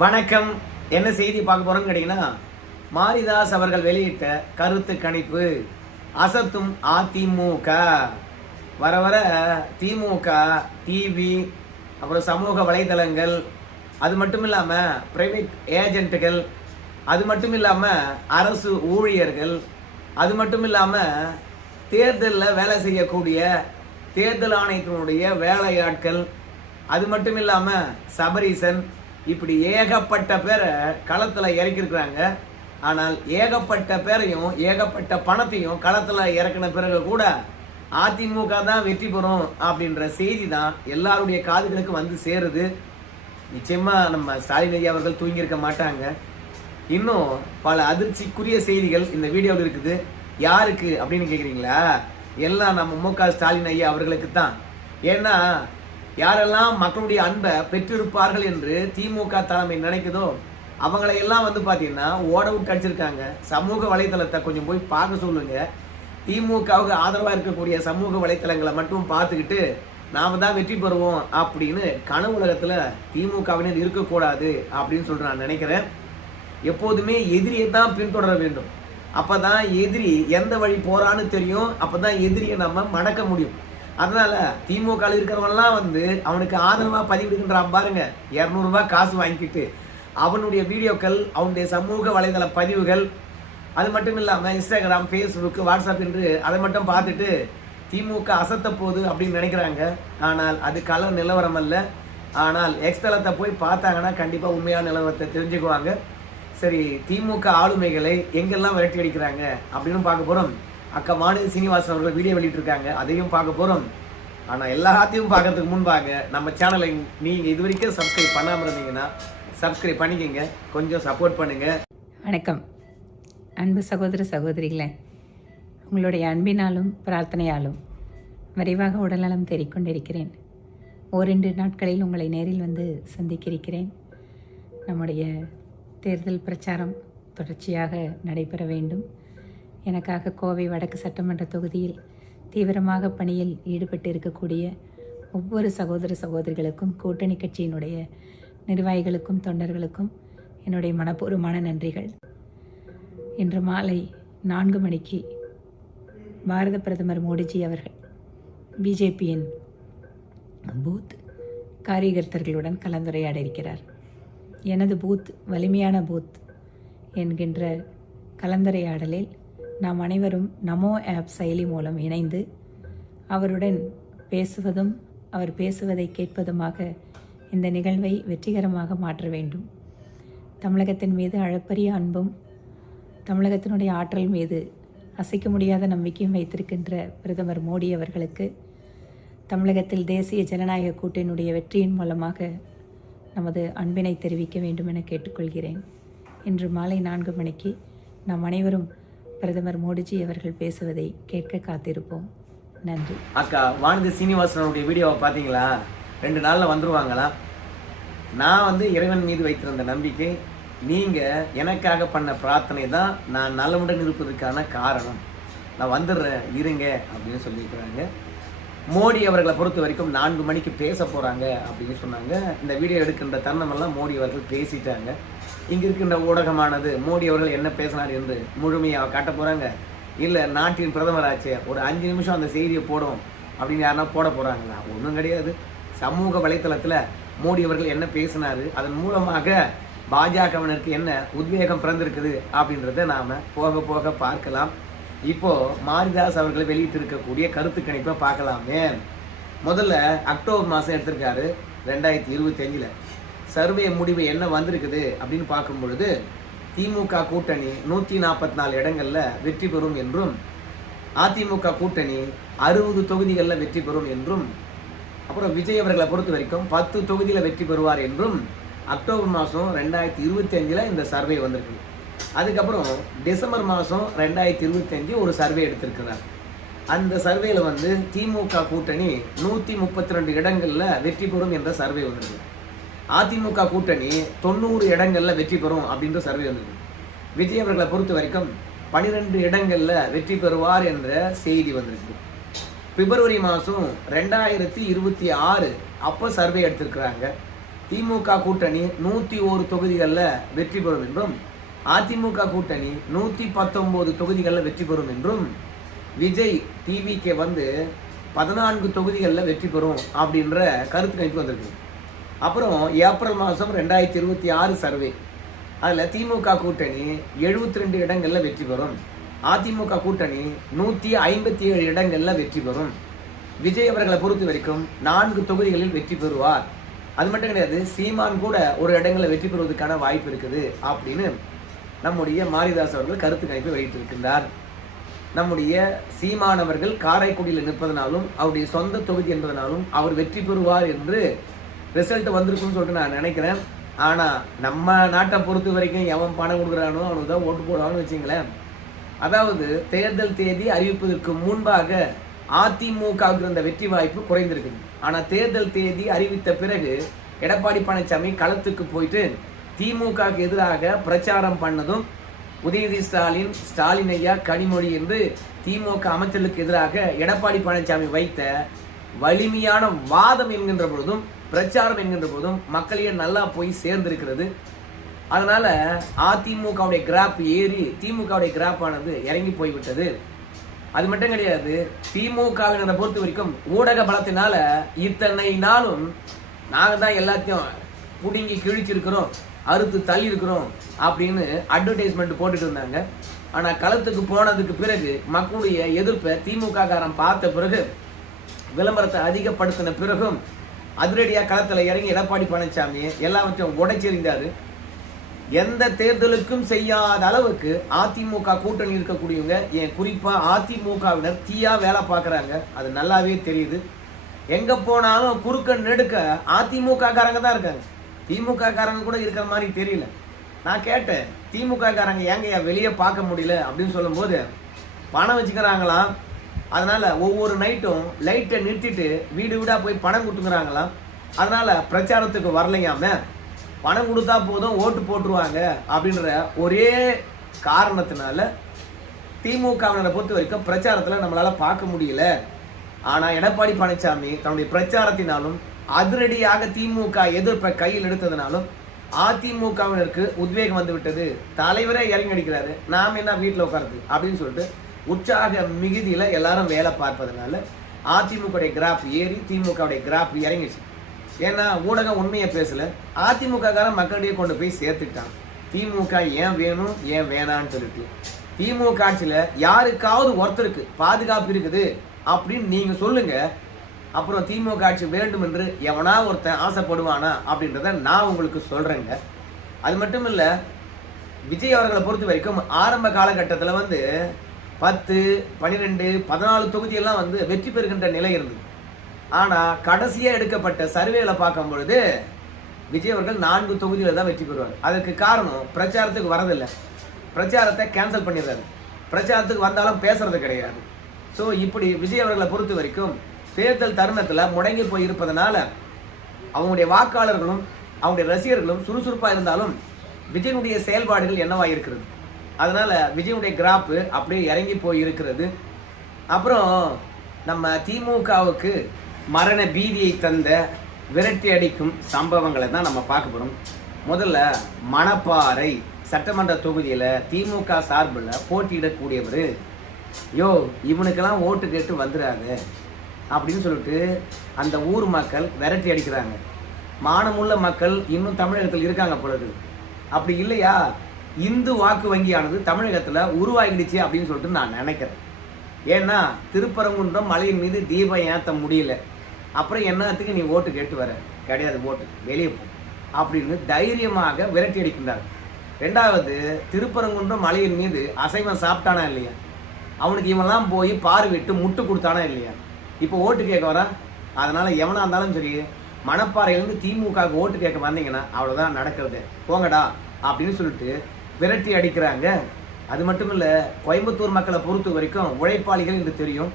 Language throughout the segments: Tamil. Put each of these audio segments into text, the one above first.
வணக்கம். என்ன செய்தி பார்க்க போறோம்னு கேட்டீங்கன்னா, மாரிதாஸ் அவர்கள் வெளியிட்ட கருத்து கணிப்பு அசத்தும் அதிமுக. வர வர திமுக டிவி, அப்புறம் சமூக வலைதளங்கள், அது மட்டும் இல்லாமல் பிரைவேட் ஏஜென்ட்டுகள், அது மட்டும் இல்லாமல் அரசு ஊழியர்கள், அது மட்டும் இல்லாமல் தேர்தலில் வேலை செய்யக்கூடிய தேர்தல் ஆணையத்தினுடைய வேலையாட்கள், அது மட்டும் இல்லாமல் சபரீசன், இப்படி ஏகப்பட்ட பேரை களத்தில் இறக்கியிருக்கிறாங்க. ஆனால் ஏகப்பட்ட பேரையும் ஏகப்பட்ட பணத்தையும் களத்தில் இறக்கின பிறகு கூட அதிமுக தான் வெற்றி பெறும் அப்படின்ற செய்தி தான் எல்லாருடைய காதுகளுக்கு வந்து சேருது. நிச்சயமாக நம்ம ஸ்டாலின் ஐயா அவர்கள் தூங்கியிருக்க மாட்டாங்க. இன்னும் பல அதிர்ச்சிக்குரிய செய்திகள் இந்த வீடியோவில் இருக்குது. யாருக்கு அப்படின்னு கேட்குறீங்களா? எல்லாம் நம்ம மு.க. ஸ்டாலின் ஐயா அவர்களுக்கு தான். ஏன்னா யாரெல்லாம் மக்களுடைய அன்பை பெற்றிருப்பார்கள் என்று திமுக தலைமை நினைக்குதோ அவங்களையெல்லாம் வந்து பார்த்தீங்கன்னா ஓட விட்டு அடிச்சிருக்காங்க. சமூக வலைத்தளத்தை கொஞ்சம் போய் பார்க்க சொல்லுங்க. திமுகவுக்கு ஆதரவாக இருக்கக்கூடிய சமூக வலைத்தளங்களை மட்டும் பார்த்துக்கிட்டு நாம் தான் வெற்றி பெறுவோம் அப்படின்னு கனவு உலகத்தில் திமுகவினர் இருக்கக்கூடாது அப்படின்னு சொல்லிட்டு நான் நினைக்கிறேன். எப்போதுமே எதிரியை தான் பின்தொடர வேண்டும். அப்போ தான் எதிரி எந்த வழி போகிறான்னு தெரியும். அப்போ தான் எதிரியை நம்ம மடக்க முடியும். அதனால திமுக இருக்கிறவங்கலாம் வந்து அவனுக்கு ஆதரவாக பதிவிடுகின்றான் பாருங்க. 200 ரூபாய் காசு வாங்கிக்கிட்டு அவனுடைய வீடியோக்கள், அவனுடைய சமூக வலைதள பதிவுகள், அது மட்டும் இல்லாமல் இன்ஸ்டாகிராம், ஃபேஸ்புக், வாட்ஸ்அப் என்று அதை மட்டும் பார்த்துட்டு திமுக அசத்த போகுது அப்படின்னு நினைக்கிறாங்க. ஆனால் அது கள நிலவரம் அல்ல. ஆனால் எக்ஸ்தலத்தை போய் பார்த்தாங்கன்னா கண்டிப்பாக உண்மையான நிலவரத்தை தெரிஞ்சுக்குவாங்க. சரி, திமுக ஆளுமைகளை எங்கெல்லாம் விரட்டி அடிக்கிறாங்க அப்படின்னு பார்க்க போகிறோம். அக்கா வானதி சீனிவாசன் அவர்கள் வீடியோ வெளியிட்டிருக்காங்க, அதையும் பார்க்க போகிறோம். ஆனால் எல்லாத்தையும் பார்க்கறதுக்கு முன்பாக நம்ம சேனலை நீங்கள் இது வரைக்கும் சப்ஸ்கிரைப் பண்ணாமல் இருந்தீங்கன்னா சப்ஸ்கிரைப் பண்ணிக்கோங்க, கொஞ்சம் சப்போர்ட் பண்ணுங்கள். வணக்கம் அன்பு சகோதர சகோதரிகளே, உங்களுடைய அன்பினாலும் பிரார்த்தனையாலும் விரைவாக உடல்நலம் தேறிக்கொண்டிருக்கிறேன். ஓரிரு நாட்களில் உங்களை நேரில் வந்து சந்திக்கிறேன். நம்முடைய தேர்தல் பிரச்சாரம் தொடர்ச்சியாக நடைபெற வேண்டும். எனக்காக கோவை வடக்கு சட்டமன்ற தொகுதியில் தீவிரமாக பணியில் ஈடுபட்டு இருக்கக்கூடிய ஒவ்வொரு சகோதர சகோதரிகளுக்கும், கூட்டணி கட்சியினுடைய நிர்வாகிகளுக்கும், தொண்டர்களுக்கும் என்னுடைய மனப்பூர்வமான நன்றிகள். இன்று மாலை 4 மணிக்கு பாரத பிரதமர் மோடிஜி அவர்கள் பிஜேபியின் பூத் காரியகர்த்தர்களுடன் கலந்துரையாட இருக்கிறார். எனது பூத் வலிமையான பூத் என்கின்ற கலந்துரையாடலில் நாம் அனைவரும் நமோ ஆப் செயலி மூலம் இணைந்து அவருடன் பேசுவதும் அவர் பேசுவதை கேட்பதுமாக இந்த நிகழ்வை வெற்றிகரமாக மாற்ற வேண்டும். தமிழகத்தின் மீது அளப்பரிய அன்பும் தமிழகத்தினுடைய ஆற்றல் மீது அசைக்க முடியாத நம்பிக்கையும் வைத்திருக்கின்ற பிரதமர் மோடி அவர்களுக்கு தமிழகத்தில் தேசிய ஜனநாயக கூட்டணியுடைய வெற்றியின் மூலமாக நமது அன்பினை தெரிவிக்க வேண்டும் என கேட்டுக்கொள்கிறேன். இன்று மாலை 4 மணிக்கு நாம் அனைவரும் பிரதமர் மோடிஜி அவர்கள் பேசுவதை கேட்க காத்திருப்போம். நன்றி. அக்கா வானதி சீனிவாசனுடைய வீடியோவை பார்த்தீங்களா? 2 நாளில் வந்துருவாங்களா? நான் வந்து இறைவன் மீது வைத்திருந்த நம்பிக்கை, நீங்கள் எனக்காக பண்ண பிரார்த்தனை தான் நான் நலமுடன் இருப்பதற்கான காரணம். நான் வந்துடுறேன் இருங்க அப்படின்னு சொல்லியிருக்கிறாங்க. மோடி அவர்களை பொறுத்த வரைக்கும் 4 மணிக்கு பேச போகிறாங்க அப்படின்னு சொன்னாங்க. இந்த வீடியோ எடுக்கின்ற தருணமெல்லாம் மோடி அவர்கள் பேசிட்டாங்க. இங்கே இருக்கின்ற ஊடகமானது மோடி அவர்கள் என்ன பேசினார் என்று முழுமையாக காட்ட போகிறாங்க. இல்லை நாட்டின் பிரதமர் ஆச்சு ஒரு 5 நிமிஷம் அந்த செய்தியை போடும் அப்படின்னு யாருன்னா போட போகிறாங்களா? ஒன்றும் கிடையாது. சமூக வலைத்தளத்தில் மோடி அவர்கள் என்ன பேசினார், அதன் மூலமாக பாஜகவினருக்கு என்ன உத்வேகம் பிறந்திருக்குது அப்படின்றத நாம் போக போக பார்க்கலாம். இப்போது மாரிதாஸ் அவர்கள் வெளியிட்டு இருக்கக்கூடிய கருத்து கணிப்பை பார்க்கலாமே. முதல்ல அக்டோபர் மாதம் எடுத்திருக்காரு 2025. சர்வே முடிவு என்ன வந்திருக்குது அப்படின்னு பார்க்கும் பொழுது திமுக கூட்டணி 144 இடங்களில் வெற்றி பெறும் என்றும், அதிமுக கூட்டணி 60 தொகுதிகளில் வெற்றி பெறும் என்றும், அப்புறம் விஜய் அவர்களை பொறுத்த வரைக்கும் 10 தொகுதியில் வெற்றி பெறுவார் என்றும் அக்டோபர் மாதம் 2025 இந்த சர்வே வந்திருக்கு. அதுக்கப்புறம் டிசம்பர் மாதம் 2025 ஒரு சர்வே எடுத்திருக்கிறார். அந்த சர்வேல வந்து திமுக கூட்டணி 132 இடங்களில் வெற்றி பெறும் என்ற சர்வே வந்திருக்கு. அதிமுக கூட்டணி 90 இடங்களில் வெற்றி பெறும் அப்படின்ற சர்வே வந்திருக்கு. விஜய் அவர்களை பொறுத்த வரைக்கும் 12 இடங்களில் வெற்றி பெறுவார் என்ற செய்தி வந்திருக்கு. பிப்ரவரி மாதம் 2026 அப்போ சர்வே எடுத்திருக்கிறாங்க. திமுக கூட்டணி 101 தொகுதிகளில் வெற்றி பெறும் என்றும் அதிமுக கூட்டணி 119 தொகுதிகளில் வெற்றி பெறும் என்றும் விஜய் டிவிக்கு வந்து 14 தொகுதிகளில் வெற்றி பெறும் அப்படின்ற கருத்து கணிப்பு வந்திருக்கு. அப்புறம் ஏப்ரல் மாதம் 2026 சர்வே, அதில் திமுக கூட்டணி 72 இடங்களில் வெற்றி பெறும், அதிமுக கூட்டணி 157 இடங்களில் வெற்றி பெறும். விஜய் அவர்களை பொறுத்த வரைக்கும் 4 தொகுதிகளில் வெற்றி பெறுவார். அது மட்டும் கிடையாது, சீமான் கூட ஒரு இடங்களில் வெற்றி பெறுவதற்கான வாய்ப்பு இருக்குது அப்படின்னு நம்முடைய மாரிதாஸ் அவர்கள் கருத்து கணிப்பு வெளியிட்டிருக்கின்றார். நம்முடைய சீமான் அவர்கள் காரைக்குடியில் நிற்பதனாலும் அவருடைய சொந்த தொகுதி என்பதனாலும் அவர் வெற்றி பெறுவார் என்று ரிசல்ட் வந்திருக்குன்னு சொல்லிட்டு நான் நினைக்கிறேன். ஆனால் நம்ம நாட்டை பொறுத்த வரைக்கும் எவன் பணம் கொடுக்குறானோ அவனுக்கு தான் ஓட்டு போடுவான்னு வச்சுங்களேன். அதாவது தேர்தல் தேதி அறிவிப்பதற்கு முன்பாக அதிமுகவுக்கு இருந்த வெற்றி வாய்ப்பு குறைந்திருக்குது. ஆனால் தேர்தல் தேதி அறிவித்த பிறகு எடப்பாடி பழனிசாமி களத்துக்கு போயிட்டு திமுகவுக்கு எதிராக பிரச்சாரம் பண்ணதும் உதயநிதி ஸ்டாலின், ஸ்டாலின் ஐயா, கனிமொழி என்று திமுக அமைச்சர்களுக்கு எதிராக எடப்பாடி பழனிசாமி வைத்த வலிமையான வாதம் என்கின்ற பொழுதும் பிரச்சாரம் என்கின்ற போதும் மக்களையே நல்லா போய் சேர்ந்திருக்கிறது. அதனால அதிமுகவுடைய கிராப் ஏறி திமுகவுடைய கிராப் ஆனது இறங்கி போய்விட்டது. அது மட்டும் கிடையாது, திமுகவினரை பொறுத்த வரைக்கும் ஊடக பலத்தினால இத்தனை நாளும் நாங்கள் தான் எல்லாத்தையும் புடுங்கி கிழிச்சிருக்கிறோம், அறுத்து தள்ளி இருக்கிறோம் அப்படின்னு அட்வர்டைஸ்மெண்ட் போட்டுட்டு இருந்தாங்க. ஆனால் களத்துக்கு போனதுக்கு பிறகு மக்களுடைய எதிர்ப்பை திமுக காரன் பார்த்த பிறகு, விளம்பரத்தை அதிகப்படுத்தின பிறகும் அதிரடியாக களத்தில் இறங்கி எடப்பாடி பழனிசாமி எல்லாவற்றையும் உடைச்செறிந்தாரு. எந்த தேர்தலுக்கும் செய்யாத அளவுக்கு அதிமுக கூட்டணி இருக்கக்கூடியவங்க, ஏன் குறிப்பாக அதிமுகவினர் தீயா வேலை பார்க்குறாங்க. அது நல்லாவே தெரியுது. எங்கே போனாலும் குறுக்க நெடுக்க அதிமுக காரங்க தான் இருக்காங்க, திமுக காரங்க கூட இருக்கிற மாதிரி தெரியல. நான் கேட்டேன், திமுக காரங்க ஏங்கய்யா வெளியே பார்க்க முடியல அப்படின்னு சொல்லும்போது, பணம் வச்சுக்கிறாங்களாம், அதனால ஒவ்வொரு நைட்டும் லைட்டை நிறுத்திட்டு வீடு வீடாக போய் பணம் கொடுத்துக்கிறாங்களாம், அதனால பிரச்சாரத்துக்கு வரலையாம, பணம் கொடுத்தா போதும் ஓட்டு போட்டுருவாங்க அப்படின்ற ஒரே காரணத்தினால திமுகவினரை பொறுத்த வரைக்கும் பிரச்சாரத்தில் நம்மளால பார்க்க முடியல. ஆனால் எடப்பாடி பழனிசாமி தன்னுடைய பிரச்சாரத்தினாலும் அதிரடியாக திமுக எதிர்ப்பை கையில் எடுத்ததுனாலும் அதிமுகவினருக்கு உத்வேகம் வந்து விட்டது. தலைவரே இறங்கி அடிக்கிறாரு, நாம் என்ன வீட்டில் உட்காருது அப்படின்னு சொல்லிட்டு உற்சாக மிகுதியில் எல்லாரும் வேலை பார்ப்பதனால அதிமுக கிராஃப் ஏறி திமுகவுடைய கிராஃப் இறங்கிச்சு. ஏன்னா ஊடகம் உண்மையை பேசல, அதிமுக காரன் மக்களிடையே கொண்டு போய் சேர்த்துட்டான். திமுக ஏன் வேணும் ஏன் வேணான்னு சொல்லிட்டு திமுக ஆட்சியில் யாருக்காவது ஒருத்தருக்கு பாதுகாப்பு இருக்குது அப்படின்னு நீங்க சொல்லுங்க, அப்புறம் திமுக ஆட்சி வேண்டும் என்று எவனா ஒருத்தன் ஆசைப்படுவானா அப்படின்றத நான் உங்களுக்கு சொல்றேங்க. அது மட்டும் இல்லை, விஜய் அவர்களை பொறுத்த வரைக்கும் ஆரம்ப காலகட்டத்தில் வந்து 10, 12, 14 தொகுதியெல்லாம் வந்து வெற்றி பெறுகின்ற நிலை இருந்தது. ஆனால் கடைசியாக எடுக்கப்பட்ட சர்வேல பார்க்கும் பொழுது விஜய் அவர்கள் 4 தொகுதியில் தான் வெற்றி பெறுவார். அதற்கு காரணம் பிரச்சாரத்துக்கு வரதில்லை, பிரச்சாரத்தை கேன்சல் பண்ணிடுறாரு, பிரச்சாரத்துக்கு வந்தாலும் பேசுறது கிடையாது. ஸோ இப்படி விஜய் அவர்களை பொறுத்த வரைக்கும் தேர்தல் தருணத்தில் முடங்கி போய் இருப்பதனால அவங்களுடைய வாக்காளர்களும் அவங்களுடைய ரசிகர்களும் சுறுசுறுப்பாக இருந்தாலும் விஜயனுடைய செயல்பாடுகள் என்னவா இருக்கிறது, அதனால விஜயனுடைய கிராப் அப்படியே இறங்கி போய் இருக்கிறது. அப்புறம் நம்ம திமுகவுக்கு மரண பீதியை தந்த விரட்டி அடிக்கும் சம்பவங்களை தான் நம்ம பார்க்க போகிறோம். முதல்ல மணப்பாறை சட்டமன்ற தொகுதியில் திமுக சார்பில் போட்டியிடக்கூடியவர், யோ இவனுக்கெல்லாம் ஓட்டு கேட்டு வந்துடாது அப்படின்னு சொல்லிட்டு அந்த ஊர் மக்கள் விரட்டி அடிக்கிறாங்க. மானமுள்ள மக்கள் இன்னும் தமிழகத்தில் இருக்காங்க பொழுது. அப்படி இல்லையா, இந்து வாக்கு வங்கியானது தமிழகத்தில் உருவாகிடுச்சு அப்படின்னு சொல்லிட்டு நான் நினைக்கிறேன். ஏன்னா திருப்பரங்குன்றம் மலையின் மீது தீபம் ஏற்ற முடியல, அப்புறம் என்னத்துக்கு நீ ஓட்டு கேட்டு வர, கிடையாது ஓட்டு வெளியே போ அப்படின்னு தைரியமாக விரட்டி அடிக்கின்றார். ரெண்டாவது, திருப்பரங்குன்றம் மலையின் மீது அசைவம் சாப்பிட்டானா இல்லையா, அவனுக்கு இவெல்லாம் போய் பார்வையிட்டு முட்டு கொடுத்தானா இல்லையா, இப்போ ஓட்டு கேட்க வரான். அதனால எவனா இருந்தாலும் சரி, மணப்பாறையிலேருந்து திமுகவுக்கு ஓட்டு கேட்க வந்தீங்கன்னா அவ்வளோதான் நடக்கிறது, போங்கடா அப்படின்னு சொல்லிட்டு விரட்டி அடிக்கிறாங்க. அது மட்டும் இல்லை, கோயம்புத்தூர் மக்களை பொறுத்த வரைக்கும் உழைப்பாளிகள் என்று தெரியும்,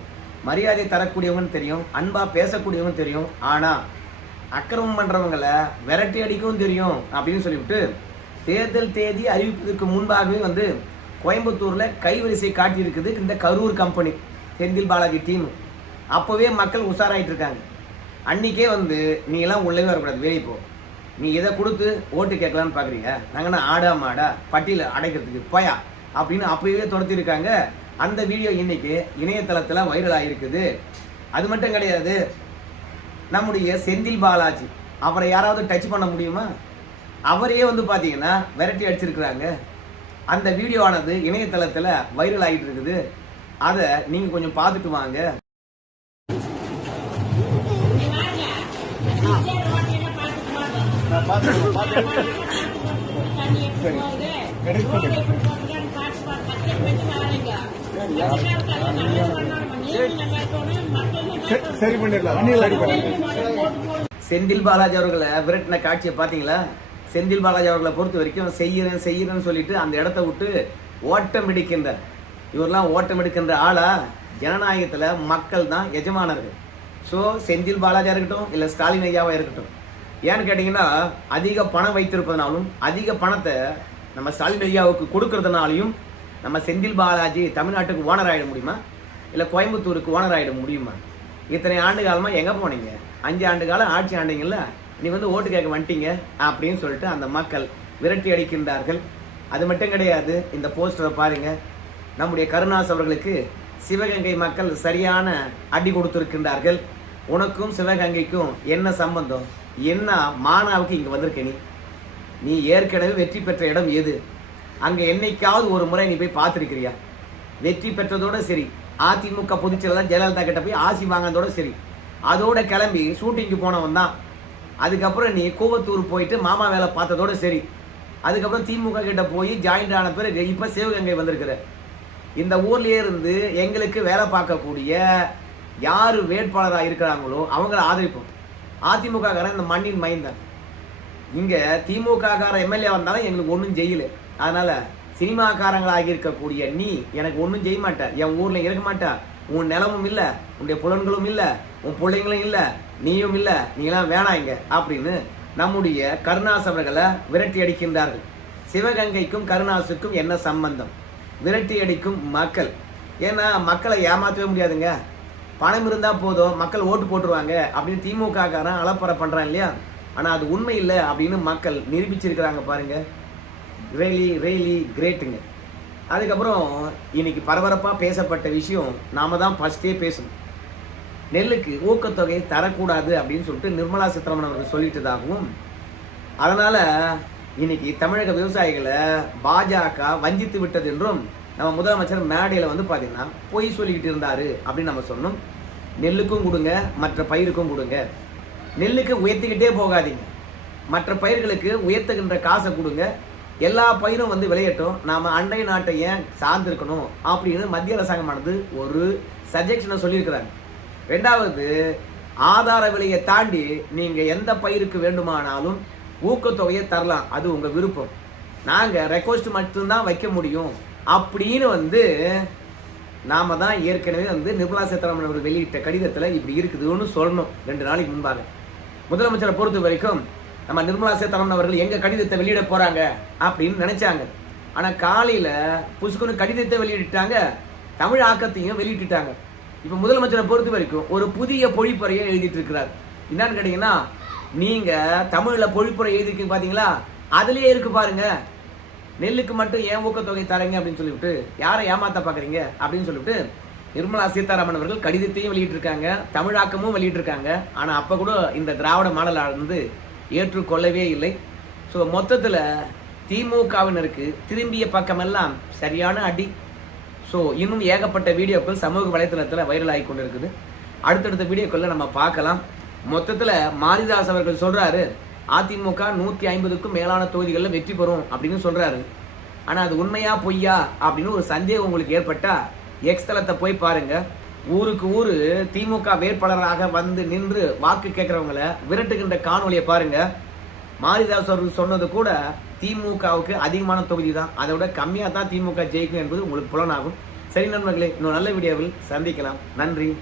மரியாதை தரக்கூடியவங்கன்னு தெரியும், அன்பாக பேசக்கூடியவங்க தெரியும். ஆனால் அக்கிரமம் பண்ணுறவங்களை விரட்டி அடிக்கவும் தெரியும் அப்படின்னு சொல்லிவிட்டு தேர்தல் தேதி அறிவிப்பதற்கு முன்பாகவே வந்து கோயம்புத்தூரில் கைவரிசை காட்டியிருக்குது இந்த கரூர் கம்பெனி, செந்தில் பாலாஜி டீம். அப்போவே மக்கள் உஷாராயிட்டு இருக்காங்க. அன்றைக்கே வந்து நீ எல்லாம் உள்ளவே வரக்கூடாது, வெளியே போ, நீ இதை கொடுத்து ஓட்டு கேட்கலான்னு பார்க்குறீங்க, நாங்கன்னா ஆடா மாடா பட்டியல அடைக்கிறதுக்கு போயா அப்படின்னு அப்பவே துரத்திருக்காங்க. அந்த வீடியோ இன்னைக்கு இணையதளத்தில் வைரல் ஆகிருக்குது. அது மட்டும் கிடையாது, நம்முடைய செந்தில் பாலாஜி அவரை யாராவது டச் பண்ண முடியுமா? அவரையே வந்து பார்த்தீங்கன்னா விரட்டி அடிச்சிருக்கிறாங்க. அந்த வீடியோ ஆனது இணையதளத்தில் வைரல் ஆகிட்டு இருக்குது. அதை நீங்கள் கொஞ்சம் பார்த்துட்டு வாங்க. செந்தில் பாலாஜி அவர்களை விரட்டின காட்சியை பார்த்தீங்களா? செந்தில் பாலாஜி அவர்களை பொறுத்த வரைக்கும் செய்யறேன்னு சொல்லிட்டு அந்த இடத்த விட்டு ஓட்டம் எடுக்கின்றார். இவரெல்லாம் ஓட்டம் எடுக்கின்ற ஆளா? ஜனநாயகத்தில் மக்கள் தான் எஜமானர்கள். ஸோ செந்தில் பாலாஜியாக இருக்கட்டும், இல்லை ஸ்டாலின் ஐயாவாக இருக்கட்டும், ஏன்னு கேட்டிங்கன்னா அதிக பணம் வைத்திருப்பதனாலும் அதிக பணத்தை நம்ம ஸ்டாலின் ஐயாவுக்கு கொடுக்கறதுனாலையும் நம்ம செந்தில் பாலாஜி தமிழ்நாட்டுக்கு ஓனர் ஆகிட முடியுமா? இல்லை கோயம்புத்தூருக்கு ஓனர் ஆகிட முடியுமா? இத்தனை ஆண்டு காலமாக எங்கே போனீங்க? 5 ஆண்டு காலம் ஆட்சி ஆண்டிங்கல்ல, நீ வந்து ஓட்டு கேட்க வந்துட்டீங்க அப்படின்னு சொல்லிட்டு அந்த மக்கள் விரட்டி அடிக்கின்றார்கள். அது மட்டும் கிடையாது, இந்த போஸ்டரை பாருங்க. நம்முடைய கருணாஸ் அவர்களுக்கு சிவகங்கை மக்கள் சரியான அடி கொடுத்திருக்கின்றார்கள். உனக்கும் சிவகங்கைக்கும் என்ன சம்பந்தம்? என்ன மானாவுக்கு இங்கே வந்திருக்க? நீ ஏற்கனவே வெற்றி பெற்ற இடம் எது? அங்கே என்னைக்காவது ஒரு முறை நீ போய் பார்த்துருக்கிறியா? வெற்றி பெற்றதோட சரி, அதிமுக பொதுச்செயலாளர் ஜெயலலிதா கிட்ட போய் ஆசி வாங்கினதோட சரி, அதோட கிளம்பி ஷூட்டிங்கு போனவன் தான். அதுக்கப்புறம் நீ கூவத்தூர் போயிட்டு மாமா வேலை பார்த்ததோட சரி, அதுக்கப்புறம் திமுக கிட்ட போய் ஜாயிண்ட் ஆன பிறகு இப்போ சிவகங்கை வந்திருக்கிற. இந்த ஊர்லேயே இருந்து எங்களுக்கு வேலை பார்க்கக்கூடிய யார் வேட்பாளராக இருக்கிறாங்களோ அவங்கள ஆதரிப்போம். அதிமுக காரன் இந்த மண்ணின் மைந்தன். இங்கே திமுக கார எம்எல்ஏ வந்தாலும் எங்களுக்கு ஒன்றும் செய்யலை. அதனால் சினிமாக்காரங்களாகி இருக்கக்கூடிய நீ எனக்கு ஒன்றும் செய்ய மாட்ட, என் ஊரில் இருக்க மாட்டா, உன் நிலமும் இல்லை, உன்னுடைய புலன்களும் இல்லை, உன் பிள்ளைங்களும் இல்லை, நீயும் இல்லை, நீங்களாம் வேணாம் இங்க அப்படின்னு நம்முடைய கருணாஸ் அவர்களை விரட்டி அடிக்கின்றார்கள். சிவகங்கைக்கும் கருணாசுக்கும் என்ன சம்பந்தம்? விரட்டி அடிக்கும் மக்கள். ஏன்னா மக்களை ஏமாற்றவே முடியாதுங்க. பணம் இருந்தால் போதும், மக்கள் ஓட்டு போட்டுருவாங்க அப்படின்னு திமுக காரன் அலப்பறை பண்ணுறான் இல்லையா? ஆனால் அது உண்மை இல்லை அப்படின்னு மக்கள் நிரூபிச்சிருக்கிறாங்க பாருங்க. ரியலி கிரேட்டுங்க. அதுக்கப்புறம் இன்னைக்கு பரபரப்பாக பேசப்பட்ட விஷயம் நாம தான் ஃபர்ஸ்டே பேசணும். நெல்லுக்கு ஊக்கத்தொகை தரக்கூடாது அப்படின்னு சொல்லிட்டு நிர்மலா சீதாராமன் அவர்கள் சொல்லிட்டதாகவும், அதனால இன்னைக்கு தமிழக விவசாயிகளை பாஜக வஞ்சித்து விட்டது என்றும் நம்ம முதலமைச்சர் மேடையில் வந்து பார்த்தீங்கன்னா பொய் சொல்லிக்கிட்டு இருந்தாரு அப்படின்னு நம்ம சொன்னோம். நெல்லுக்கும் கொடுங்க, மற்ற பயிருக்கும் கொடுங்க. நெல்லுக்கு உயர்த்திக்கிட்டே போகாதீங்க, மற்ற பயிர்களுக்கு உயர்த்துகின்ற காசை கொடுங்க. எல்லா பயிரும் வந்து விளையட்டும், நாம் அண்டை நாட்டை ஏன் சார்ந்திருக்கணும் அப்படின்னு மத்திய அரசாங்கமானது ஒரு சஜெக்ஷனை சொல்லியிருக்கிறாங்க. ரெண்டாவது, ஆதார விலையை தாண்டி நீங்கள் எந்த பயிருக்கு வேண்டுமானாலும் ஊக்கத்தொகையை தரலாம், அது உங்கள் விருப்பம், நாங்கள் ரெக்வஸ்ட் மட்டும்தான் வைக்க முடியும் அப்படின்னு வந்து நாம தான் ஏற்கனவே வந்து நிர்மலா சீதாராமன் அவர்கள் வெளியிட்ட கடிதத்தில் இப்படி இருக்குதுன்னு சொல்லணும் 2 நாளைக்கு முன்பாக. முதலமைச்சரை பொறுத்த வரைக்கும் நம்ம நிர்மலா சீதாராமன் அவர்கள் எங்க கடிதத்தை வெளியிட போறாங்க அப்படின்னு நினைச்சாங்க. ஆனா காலையில புசுக்குன்னு கடிதத்தை வெளியிட்டாங்க, தமிழ் ஆக்கத்தையும் வெளியிட்டுட்டாங்க. இப்ப முதலமைச்சரை பொறுத்த வரைக்கும் ஒரு புதிய பொழிப்புரையை எழுதிட்டு இருக்கிறார். என்னன்னு கேட்டீங்கன்னா, நீங்க தமிழ்ல பொழிப்புரை எழுதிருக்கீங்க பாத்தீங்களா, அதுலயே இருக்கு பாருங்க, நெல்லுக்கு மட்டும் ஏன் ஊக்கத்தொகை தரங்க அப்படின்னு சொல்லிவிட்டு யாரை ஏமாத்த பாக்குறீங்க அப்படின்னு சொல்லிவிட்டு நிர்மலா சீதாராமன் அவர்கள் கடிதத்தையும் வெளியிட்டிருக்காங்க, தமிழாக்கமும் வெளியிட்டிருக்காங்க. ஆனா அப்ப கூட இந்த திராவிட மாடல் வந்து ஏற்றுக்கொள்ளவே இல்லை. ஸோ மொத்தத்தில் திமுகவினருக்கு திரும்பிய பக்கமெல்லாம் சரியான அடி. ஸோ இன்னும் ஏகப்பட்ட வீடியோக்கள் சமூக வலைத்தளத்தில் வைரல் ஆகி கொண்டு இருக்குது. அடுத்தடுத்த வீடியோக்களில் நம்ம பார்க்கலாம். மொத்தத்தில் மாரிதாஸ் அவர்கள் சொல்கிறாரு, அதிமுக 150க்கும் மேலான தொகுதிகளில் வெற்றி பெறும் அப்படின்னு சொல்கிறாரு. ஆனால் அது உண்மையா பொய்யா அப்படின்னு ஒரு சந்தேகம் உங்களுக்கு ஏற்பட்டால் எக்ஸ் தளத்தை போய் பாருங்கள். ஊருக்கு ஊர் திமுக வேட்பாளராக வந்து நின்று வாக்கு கேட்குறவங்களை விரட்டுகின்ற காணொலியை பாருங்கள். மாரிதாஸ் அவர்கள் சொன்னது கூட திமுகவுக்கு அதிகமான தொகுதி தான், அதை விட கம்மியாக தான் திமுக ஜெயிக்கும் என்பது உங்களுக்கு புலனாகும். சரி நண்பர்களே, இன்னும் நல்ல வீடியோவில் சந்திக்கலாம். நன்றி.